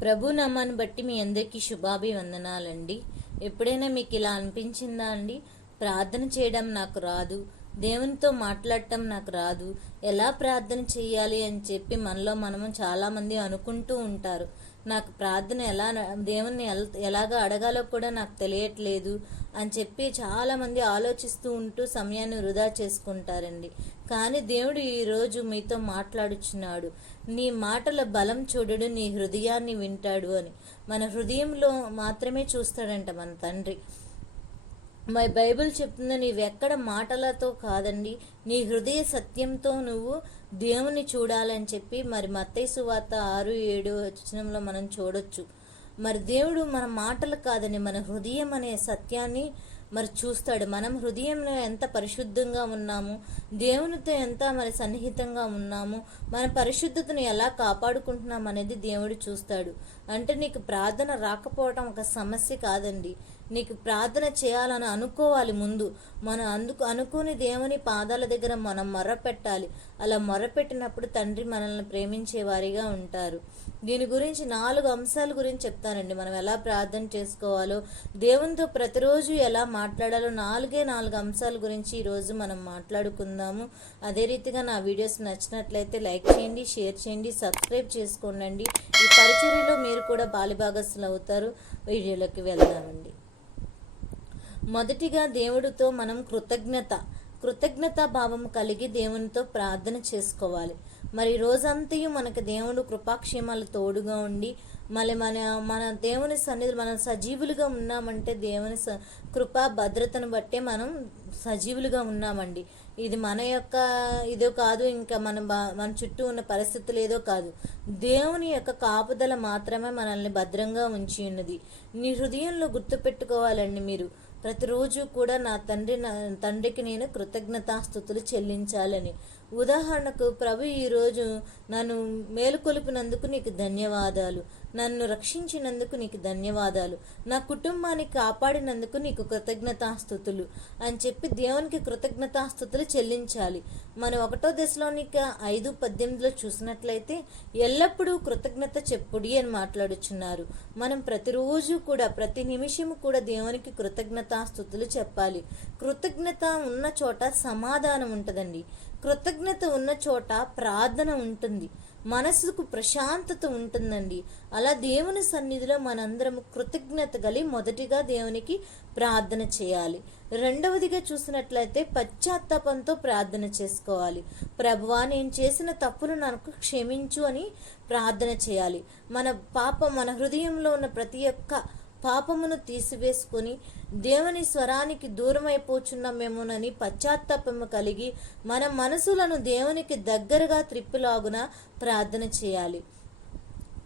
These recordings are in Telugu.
ప్రభు నామాన్ని బట్టి మీ అందరికీ శుభాభివందనాలండి. ఎప్పుడైనా మీకు ఇలా అనిపించిందా అండి? ప్రార్థన చేయడం నాకు రాదు. దేవునితో మాట్లాడటం నాకు రాదు. ఎలా ప్రార్థన చేయాలి అని చెప్పి మనలో మనము చాలామంది అనుకుంటూ ఉంటారు. నాకు ప్రార్థన ఎలా దేవుణ్ణి ఎల్- ఎలాగ అడగాలో కూడా నాకు తెలియట్లేదు అని చెప్పి చాలామంది ఆలోచిస్తూ ఉంటూ సమయాన్ని వృధా చేసుకుంటారండి. కానీ దేవుడు ఈరోజు మీతో మాట్లాడుచున్నాడు. నీ మాటల బలం చూడడు నీ హృదయాన్ని వింటాడు అని. మన హృదయంలో మాత్రమే చూస్తాడంట మన తండ్రి. మై బైబిల్ చెప్తుంది నీవెక్కడ మాటలతో కాదండి నీ హృదయ సత్యంతో నువ్వు దేవుని చూడాలని చెప్పి మరి మత్తయి సువార్త ఆరు ఏడు వచనంలో మనం చూడొచ్చు. మరి దేవుడు మన మాటలు కాదని మన హృదయం అనే సత్యాన్ని మరి చూస్తాడు. మనం హృదయంలో ఎంత పరిశుద్ధంగా ఉన్నాము దేవునితో ఎంత మరి సన్నిహితంగా ఉన్నాము మన పరిశుద్ధతను ఎలా కాపాడుకుంటున్నాం అనేది దేవుడు చూస్తాడు. అంటే నీకు ప్రార్థన రాకపోవటం ఒక సమస్య కాదండి. నీకు ప్రార్థన చేయాలని అనుకోవాలి ముందు. మనం అందుకు అనుకుని దేవుని పాదాల దగ్గర మనం మొర్ర పెట్టాలి అలా మొర్ర పెట్టినప్పుడు తండ్రి మనల్ని ప్రేమించే వారిగా ఉంటారు. దీని గురించి నాలుగు అంశాల గురించి చెప్తానండి. మనం ఎలా ప్రార్థన చేసుకోవాలో దేవునితో ప్రతిరోజు ఎలా మాట్లాడాలో నాలుగే నాలుగు అంశాల గురించి ఈరోజు మనం మాట్లాడుకుందాము. అదే రీతిగా నా వీడియోస్ నచ్చినట్లయితే లైక్ చేయండి షేర్ చేయండి సబ్స్క్రైబ్ చేసుకోండి ఈ పరిచర్యలో మీరు కూడా బాలిభాగస్తులు అవుతారు. వీడియోలోకి వెళ్దామండి. మొదటిగా దేవుడితో మనం కృతజ్ఞత కృతజ్ఞతా భావం కలిగి దేవునితో ప్రార్థన చేసుకోవాలి. మరి రోజంతయు మనకు దేవుడు కృపాక్షేమాలు తోడుగా ఉండి మళ్ళీ మన మన దేవుని సన్నిధి మనం సజీవులుగా ఉన్నామంటే దేవుని స కృపా భద్రతను బట్టే మనం సజీవులుగా ఉన్నామండి. ఇది మన యొక్క ఇదో కాదు ఇంకా మన బా- మన చుట్టూ ఉన్న పరిస్థితులు ఏదో కాదు. దేవుని యొక్క కాపుదల మాత్రమే మనల్ని భద్రంగా ఉంచి ఉన్నది నీ హృదయంలో గుర్తుపెట్టుకోవాలండి మీరు. ప్రతిరోజు కూడా నా తండ్రి నా తండ్రికి నేను కృతజ్ఞతాస్థుతులు చెల్లించాలని. ఉదాహరణకు ప్రభు ఈరోజు నన్ను మేలుకొలిపినందుకు నీకు ధన్యవాదాలు. నన్ను రక్షించినందుకు నీకు ధన్యవాదాలు. నా కుటుంబాన్ని కాపాడినందుకు నీకు కృతజ్ఞతాస్థుతులు అని చెప్పి దేవునికి కృతజ్ఞతాస్థుతులు చెల్లించాలి. మనం ఒకటో దశలోనిక ఐదు పద్దెనిమిదిలో చూసినట్లయితే ఎల్లప్పుడూ కృతజ్ఞత చెప్పుడి అని మాట్లాడుచున్నారు. మనం ప్రతిరోజు కూడా ప్రతి నిమిషము కూడా దేవునికి కృతజ్ఞతాస్థుతులు చెప్పాలి. కృతజ్ఞత ఉన్న చోట సమాధానం ఉంటుందండి. కృతజ్ఞత ఉన్న చోట ప్రార్థన ఉంటుంది. మనసుకు ప్రశాంతత ఉంటుందండి. అలా దేవుని సన్నిధిలో మనందరం కృతజ్ఞత గలి మొదటిగా దేవునికి ప్రార్థన చేయాలి. రెండవదిగా చూసినట్లయితే పశ్చాత్తాపంతో ప్రార్థన చేసుకోవాలి. ప్రభువా నేను చేసిన తప్పులు నాకు క్షమించు అని ప్రార్థన చేయాలి. మన పాప మన హృదయంలో ఉన్న ప్రతి ఒక్క పాపమును తీసివేసుకొని దేవుని స్వరానికి దూరమైపోచున్నామేమోనని పశ్చాత్తాపము కలిగి మన మనసులను దేవునికి దగ్గరగా త్రిప్పులాగున ప్రార్థన చేయాలి.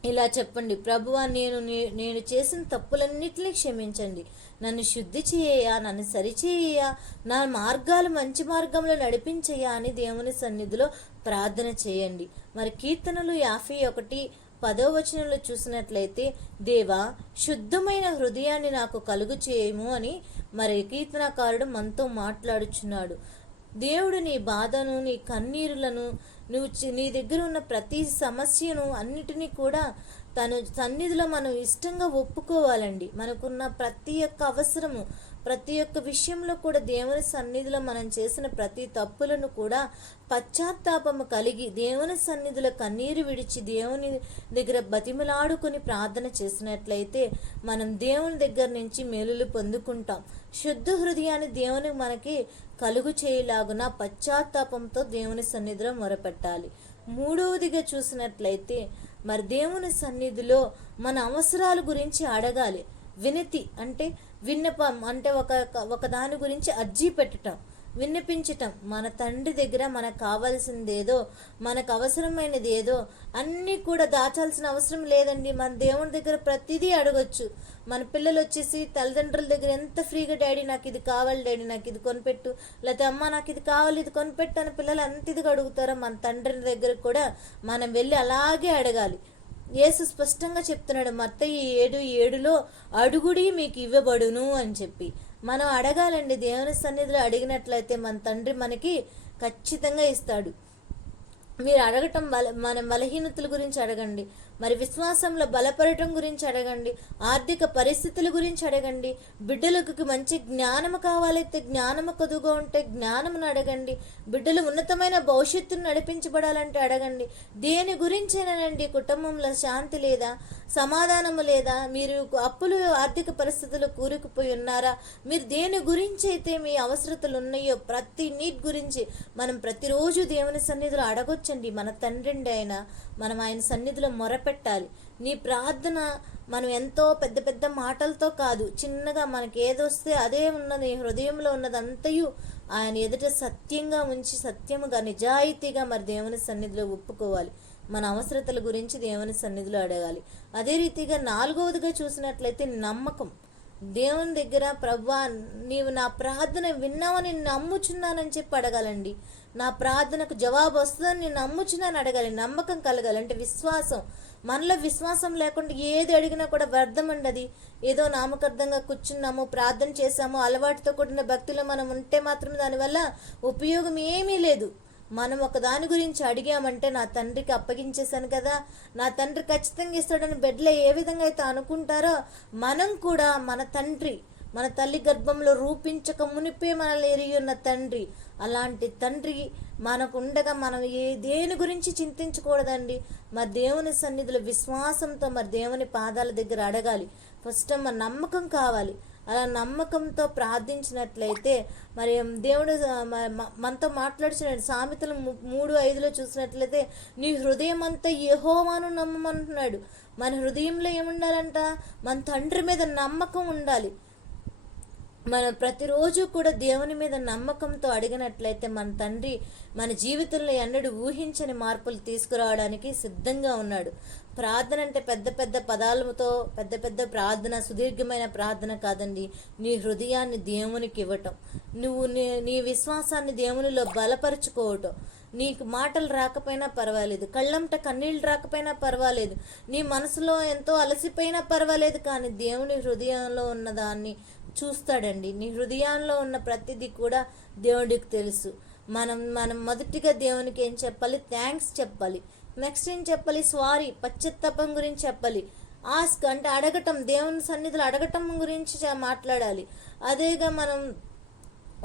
ఇలా చెప్పండి ప్రభువా నేను నేను చేసిన తప్పులన్నిటినీ క్షమించండి. నన్ను శుద్ధి చేయయా? నన్ను సరిచేయయా? నా మార్గాలు మంచి మార్గంలో నడిపించయా? అని దేవుని సన్నిధిలో ప్రార్థన చేయండి. మరి కీర్తనలు యాభై ఒకటి పదో వచనంలో చూసినట్లయితే దేవా శుద్ధమైన హృదయాన్ని నాకు కలుగు చేయము అని మరి కీర్తనకారుడు మనతో మాట్లాడుచున్నాడు. దేవుడు నీ బాధను నీ కన్నీరులను నువ్వు చి- నీ దగ్గర ఉన్న ప్రతి సమస్యను అన్నిటినీ కూడా తను సన్నిధిలో మనం ఇష్టంగా ఒప్పుకోవాలండి. మనకున్న ప్రతి ఒక్క అవసరము ప్రతి ఒక్క విషయంలో కూడా దేవుని సన్నిధిలో మనం చేసిన ప్రతి తప్పులను కూడా పశ్చాత్తాపము కలిగి దేవుని సన్నిధిలో కన్నీరు విడిచి దేవుని దగ్గర బతిమలాడుకొని ప్రార్థన చేసినట్లయితే మనం దేవుని దగ్గర నుంచి మేలులు పొందుకుంటాం. శుద్ధ హృదయాన్ని దేవుని మనకి కలుగు చేయలాగున పశ్చాత్తాపంతో దేవుని సన్నిధిలో మొరపెట్టాలి. మూడవదిగా చూసినట్లయితే మరి దేవుని సన్నిధిలో మన అవసరాల గురించి అడగాలి. వినతి అంటే విన్నపం అంటే ఒక ఒక దాని గురించి అర్జీ పెట్టటం విన్నపించటం మన తండ్రి దగ్గర మనకు కావాల్సింది ఏదో మనకు అవసరమైనది ఏదో అన్నీ కూడా దాచాల్సిన అవసరం లేదండి. మన దేవుని దగ్గర ప్రతిదీ అడగొచ్చు. మన పిల్లలు వచ్చేసి తల్లిదండ్రుల దగ్గర ఎంత ఫ్రీగా డాడీ నాకు ఇది కావాలి డాడీ నాకు ఇది కొనిపెట్టు లేకపోతే అమ్మ నాకు ఇది కావాలి ఇది కొనిపెట్టు అని పిల్లలు అంత ఇదిగా అడుగుతారో మన తండ్రి దగ్గర కూడా మనం వెళ్ళి అలాగే అడగాలి. యేసు స్పష్టంగా చెప్తున్నాడు మత్తయ్య ఏడు ఏడులో అడుగుడి మీకు ఇవ్వబడును అని చెప్పి. మనం అడగాలండి దేవుని సన్నిధిలో అడిగినట్లయితే మన తండ్రి మనకి ఖచ్చితంగా ఇస్తాడు. మీరు అడగటం బల మన బలహీనతల గురించి అడగండి. మరి విశ్వాసంలో బలపడటం గురించి అడగండి ఆర్థిక పరిస్థితుల గురించి అడగండి బిడ్డలకు మంచి జ్ఞానము కావాలైతే జ్ఞానము కొదుగా ఉంటే జ్ఞానమును అడగండి బిడ్డలు ఉన్నతమైన భవిష్యత్తును నడిపించబడాలంటే అడగండి. దేని గురించేనండి? కుటుంబంలో శాంతి లేదా? సమాధానము లేదా? మీరు అప్పులు ఆర్థిక పరిస్థితులు కూరుకుపోయి ఉన్నారా? మీరు దేని గురించి అయితే మీ అవసరతలు ఉన్నాయో ప్రతి నీట్ గురించి మనం ప్రతిరోజు దేవుని సన్నిధిలో అడగొచ్చండి. మన తండ్రి అయినా మనం ఆయన సన్నిధిలో పెట్టాలి. నీ ప్రార్థన మనం ఎంతో పెద్ద పెద్ద మాటలతో కాదు చిన్నగా మనకి ఏదొస్తే అదే ఉన్నది హృదయంలో ఉన్నదంతయు ఆయన ఎదుట సత్యంగా ఉంచి సత్యముగా నిజాయితీగా మరి దేవుని సన్నిధిలో ఒప్పుకోవాలి. మన అవసరతల గురించి దేవుని సన్నిధిలో అడగాలి. అదే రీతిగా నాలుగవదిగా చూసినట్లయితే నమ్మకం. దేవుని దగ్గర ప్రభా నీవు నా ప్రార్థన విన్నావని నమ్ముచున్నానని చెప్పి అడగాలండి. నా ప్రార్థనకు జవాబు వస్తుందని నేను నమ్ముచున్నాను అడగాలి. నమ్మకం కలగాలి. అంటే విశ్వాసం. మనలో విశ్వాసం లేకుండా ఏది అడిగినా కూడా వ్యర్థం ఉండదు. ఏదో నామకర్థంగా కూర్చున్నాము ప్రార్థన చేశాము అలవాటుతో కూడిన భక్తిలో మనం ఉంటే మాత్రం దానివల్ల ఉపయోగం ఏమీ లేదు. మనం ఒక దాని గురించి అడిగామంటే నా తండ్రికి అప్పగించేశాను కదా. నా తండ్రి ఖచ్చితంగా ఇస్తాడని బెడ్లో ఏ విధంగా అయితే అనుకుంటారో మనం కూడా మన తండ్రి మన తల్లి గర్భంలో రూపించక మునిపే మనల్ని ఎరిగి ఉన్న తండ్రి. అలాంటి తండ్రి మనకు ఉండగా మనం ఏ దేని గురించి చింతించకూడదండి? మరి దేవుని సన్నిధిలో విశ్వాసంతో మరి దేవుని పాదాల దగ్గర అడగాలి. ఫస్ట్ మన నమ్మకం కావాలి. అలా నమ్మకంతో ప్రార్థించినట్లయితే మరి దేవుడు మనతో మాట్లాడుచిన సామెతలు మూడు ఐదులో చూసినట్లయితే నీ హృదయం అంతా యహోమాను నమ్మమంటున్నాడు. మన హృదయంలో ఏముండాలంట? మన తండ్రి మీద నమ్మకం ఉండాలి. మనం ప్రతిరోజు కూడా దేవుని మీద నమ్మకంతో అడిగినట్లయితే మన తండ్రి మన జీవితంలో ఎన్నడూ ఊహించని మార్పులు తీసుకురావడానికి సిద్ధంగా ఉన్నాడు. ప్రార్థన అంటే పెద్ద పెద్ద పదాలతో పెద్ద పెద్ద ప్రార్థన సుదీర్ఘమైన ప్రార్థన కాదండి. నీ హృదయాన్ని దేవునికి ఇవ్వటం. నువ్వు నీ నీ విశ్వాసాన్ని దేవునిలో బలపరుచుకోవటం. నీకు మాటలు రాకపోయినా పర్వాలేదు. కళ్ళంట కన్నీళ్ళు రాకపోయినా పర్వాలేదు. నీ మనసులో ఎంతో అలసిపోయినా పర్వాలేదు కానీ దేవుని హృదయంలో ఉన్నదాన్ని చూస్తాడండి. నీ హృదయంలో ఉన్న ప్రతిదీ కూడా దేవుడికి తెలుసు. మనం మనం మొదటిగా దేవునికి ఏం చెప్పాలి? థ్యాంక్స్ చెప్పాలి. నెక్స్ట్ ఏం చెప్పాలి? సారీ పశ్చాత్తాపం గురించి చెప్పాలి. ఆస్క్ అంటే అడగటం దేవుని సన్నిధిలో అడగటం గురించి మాట్లాడాలి. అదేగా మనం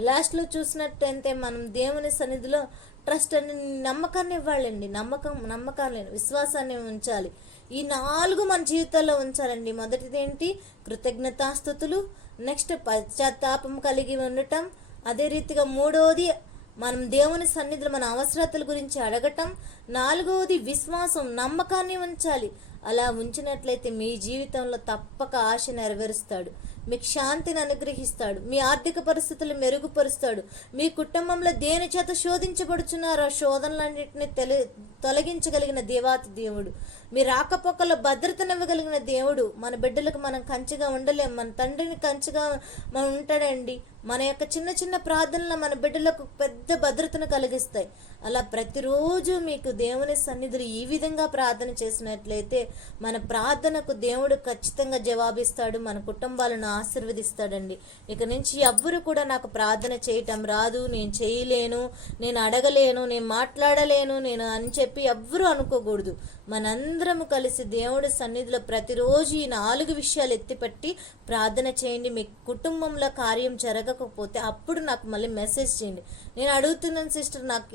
లాస్ట్లో చూసినట్టయితే మనం దేవుని సన్నిధిలో ట్రస్ట్ అని నమ్మకాన్ని ఇవ్వాలండి. నమ్మకం నమ్మకాన్ని విశ్వాసాన్ని ఉంచాలి. ఈ నాలుగు మన జీవితాల్లో ఉంచాలండి. మొదటిది ఏంటి? కృతజ్ఞతాస్థుతులు నెక్స్ట్ పశ్చాత్తాపం కలిగి ఉండటం. అదే రీతిగా మూడవది మనం దేవుని సన్నిధిలో మన అవసరతల గురించి అడగటం. నాలుగవది విశ్వాసం నమ్మకాన్ని ఉంచాలి. అలా ఉంచినట్లయితే మీ జీవితంలో తప్పక ఆశ నెరవేరుస్తాడు. మీకు శాంతిని అనుగ్రహిస్తాడు. మీ ఆర్థిక పరిస్థితులు మెరుగుపరుస్తాడు. మీ కుటుంబంలో దేని చేత శోధించబడుచున్నారో ఆ శోధనలన్నింటినీ తెలి తొలగించగలిగిన దేవాతి దేవుడు. మీ రాకపోకల భద్రతనివ్వగలిగిన దేవుడు. మన బిడ్డలకు మనం కంచిగా ఉండలేం. మన తండ్రిని కంచిగా మనం ఉంటాడండి. మన యొక్క చిన్న చిన్న ప్రార్థనలు మన బిడ్డలకు పెద్ద భద్రతను కలిగిస్తాయి. అలా ప్రతిరోజు మీకు దేవుని సన్నిధులు ఈ విధంగా ప్రార్థన చేసినట్లయితే మన ప్రార్థనకు దేవుడు ఖచ్చితంగా జవాబిస్తాడు. మన కుటుంబాలను ఆశీర్వదిస్తాడండి. ఇక నుంచి ఎవ్వరు కూడా నాకు ప్రార్థన చేయటం రాదు. నేను చేయలేను నేను అడగలేను నేను మాట్లాడలేను నేను అని చెప్పి ఎవ్వరూ అనుకోకూడదు. మనందరము కలిసి దేవుడి సన్నిధిలో ప్రతిరోజు ఈ నాలుగు విషయాలు ఎత్తిపెట్టి ప్రార్థన చేయండి. మీ కుటుంబంలో కార్యం జరగకపోతే అప్పుడు నాకు మళ్ళీ మెసేజ్ చేయండి. నేను అడుగుతున్నాను సిస్టర్ నాకు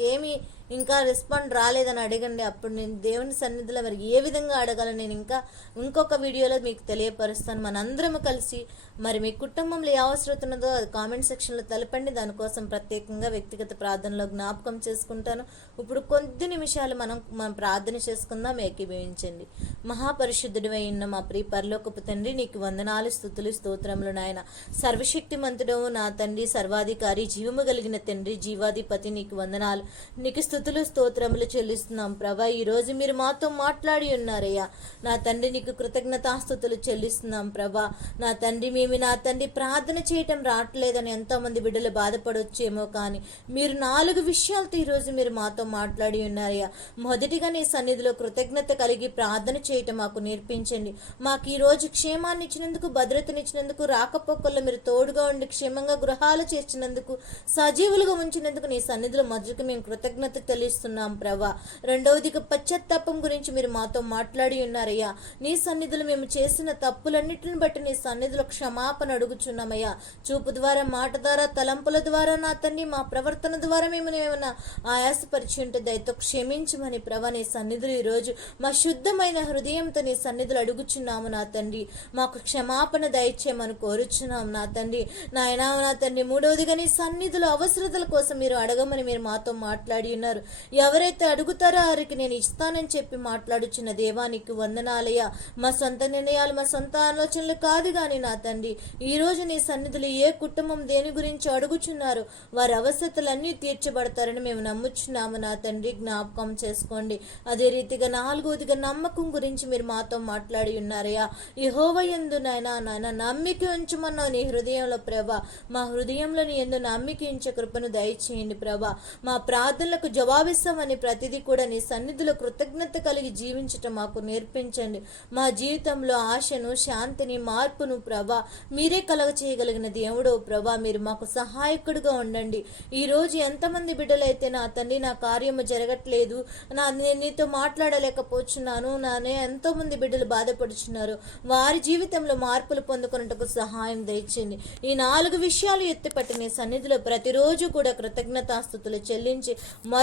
ఇంకా రెస్పాండ్ రాలేదని అడగండి. అప్పుడు నేను దేవుని సన్నిధిలో మరి ఏ విధంగా అడగాలని నేను ఇంకా ఇంకొక వీడియోలో మీకు తెలియపరుస్తాను. మనందరం కలిసి మరి మీ కుటుంబంలో ఏ అవసరం ఉన్నదో అది కామెంట్ సెక్షన్లో తెలపండి. దానికోసం ప్రత్యేకంగా వ్యక్తిగత ప్రార్థనలో జ్ఞాపకం చేసుకుంటాను. ఇప్పుడు కొద్ది నిమిషాలు మనం మనం ప్రార్థన చేసుకుందాం ఏకీభవించండి. మహాపరిశుద్ధుడివై ఉన్న మా ప్రియ పరలోకపు తండ్రి నీకు వందనాలు స్థుతులు స్తోత్రములు నాయన. సర్వశక్తి మంతుడవు నా తండ్రి సర్వాధికారి జీవము కలిగిన తండ్రి జీవాధిపతి నీకు వందనాలు. నీకు స్థుతులు స్తోత్రములు చెల్లిస్తున్నాం ప్రభా. ఈరోజు మీరు మాతో మాట్లాడి ఉన్నారయ్యా. నా తండ్రి నీకు కృతజ్ఞతాస్థుతులు చెల్లిస్తున్నాం ప్రభా. నా తండ్రి మేము నా తండ్రి ప్రార్థన చేయటం రావట్లేదని ఎంతోమంది బిడ్డలు బాధపడొచ్చేమో కానీ మీరు నాలుగు విషయాలతో ఈరోజు మీరు మాతో మాట్లాడి ఉన్నారయ్యా. మొదటిగా నీ సన్నిధిలో కృతజ్ఞత కలిగి ప్రార్థన చేయటం మాకు నేర్పించండి. మాకు ఈరోజు క్షేమాన్ని ఇచ్చినందుకు భద్రతనిచ్చినందుకు రాకపోకల్లో మీరు తోడుగా ఉండి క్షేమంగా గృహాలు చేర్చినందుకు సజీవులుగా ఉంచినందుకు నీ సన్నిధిలో మొదటికి మేము కృతజ్ఞత తెలుస్తున్నాం ప్రభా. రెండవదిగా పశ్చాత్తాపం గురించి మీరు మాతో మాట్లాడి ఉన్నారయ్యా. నీ సన్నిధులు మేము చేసిన తప్పులన్నిటిని బట్టి నీ సన్నిధిలో క్షమాపణ అడుగుచున్నామయ్యా. చూపు ద్వారా మాట ద్వారా తలంపుల ద్వారా నా తండ్రి మా ప్రవర్తన ద్వారా మేము ఏమైనా ఆయాసపరిచి ఉంటే దయతో క్షమించమని ప్రభా నీ సన్నిధులు ఈరోజు మా శుద్ధమైన హృదయంతో నీ సన్నిధులు అడుగుచున్నాము నా తండ్రి. మాకు క్షమాపణ దయచేయమని కోరుచున్నాము నా తండ్రి. నాయనా నా తండ్రి మూడవదిగా నీ సన్నిధులు అవసరతల కోసం మీరు అడగమని మీరు మాతో మాట్లాడి ఉన్నారు. ఎవరైతే అడుగుతారో వారికి నేను ఇస్తానని చెప్పి మాట్లాడుచున్న దేవానికి వందనాలయ్యా. మా సొంత నిర్ణయాలు మా సొంత ఆలోచనలు కాదు కానీ నా తండ్రి ఈ రోజు నీ సన్నిధులు ఏ కుటుంబం దేని గురించి అడుగుచున్నారు వారి అవసరతలన్నీ తీర్చబడతారని మేము నమ్ముచున్నాము. నా తండ్రి జ్ఞాపకం చేసుకోండి. అదే రీతిగా నాలుగోదిగా నమ్మకం గురించి మీరు మాతో మాట్లాడి ఉన్నారయ్యా. యహోవయందు నాయనా నాయన నమ్మిక ఉంచమన్నావు నీ హృదయంలో ప్రభా. మా హృదయంలో నీ ఎందు నమ్మిక ఉంచే కృపను దయచేయండి ప్రభా. మా ప్రార్థనలకు జవాబిస్తామని ప్రతిదీ కూడా నీ సన్నిధిలో కృతజ్ఞత కలిగి జీవించటం మాకు నేర్పించండి. మా జీవితంలో ఆశను శాంతిని మార్పును ప్రభా మీరే కలగ చేయగలిగిన దేవుడో ప్రభా మీరు మాకు సహాయకుడిగా ఉండండి. ఈ రోజు ఎంతమంది బిడ్డలైతే నా తండ్రి నా కార్యము జరగట్లేదు నా నేను నీతో మాట్లాడలేకపోతున్నాను నానే ఎంతోమంది బిడ్డలు బాధపడుచున్నారు. వారి జీవితంలో మార్పులు పొందుకున్నట్టుకు సహాయం దయచింది ఈ నాలుగు విషయాలు ఎత్తిపట్టిన సన్నిధిలో ప్రతిరోజు కూడా కృతజ్ఞతాస్థుతులు చెల్లించి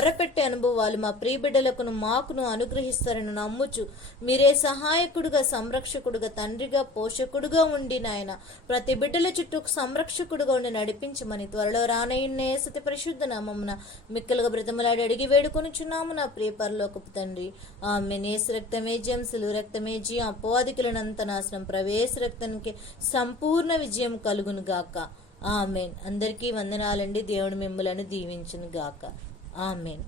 మొరపెట్టే అనుభవాలు మా ప్రియబిడ్డలకును మాకును అనుగ్రహిస్తారని నమ్ముచు మీరే సహాయకుడుగా సంరక్షకుడుగా తండ్రిగా పోషకుడుగా ఉండి నాయన ప్రతి బిడ్డల చుట్టూ సంరక్షకుడుగా ఉండి నడిపించమని త్వరలో రానయ్యే సతి పరిశుద్ధ నామమున మిక్కలుగా బ్రతమలాడి అడిగి వేడుకొనుచున్నాము నా ప్రియ పరలోకపు తండ్రి. ఆమె నేసు రక్తమే జంసులు రక్తమే జీ అపవాదికులనంత నాశనం ప్రవేశ రక్తానికి సంపూర్ణ విజయం కలుగును గాక ఆమెన్. అందరికీ వందనాలండి. దేవుడు మిమ్మలను దీవించును గాక ఆమెన్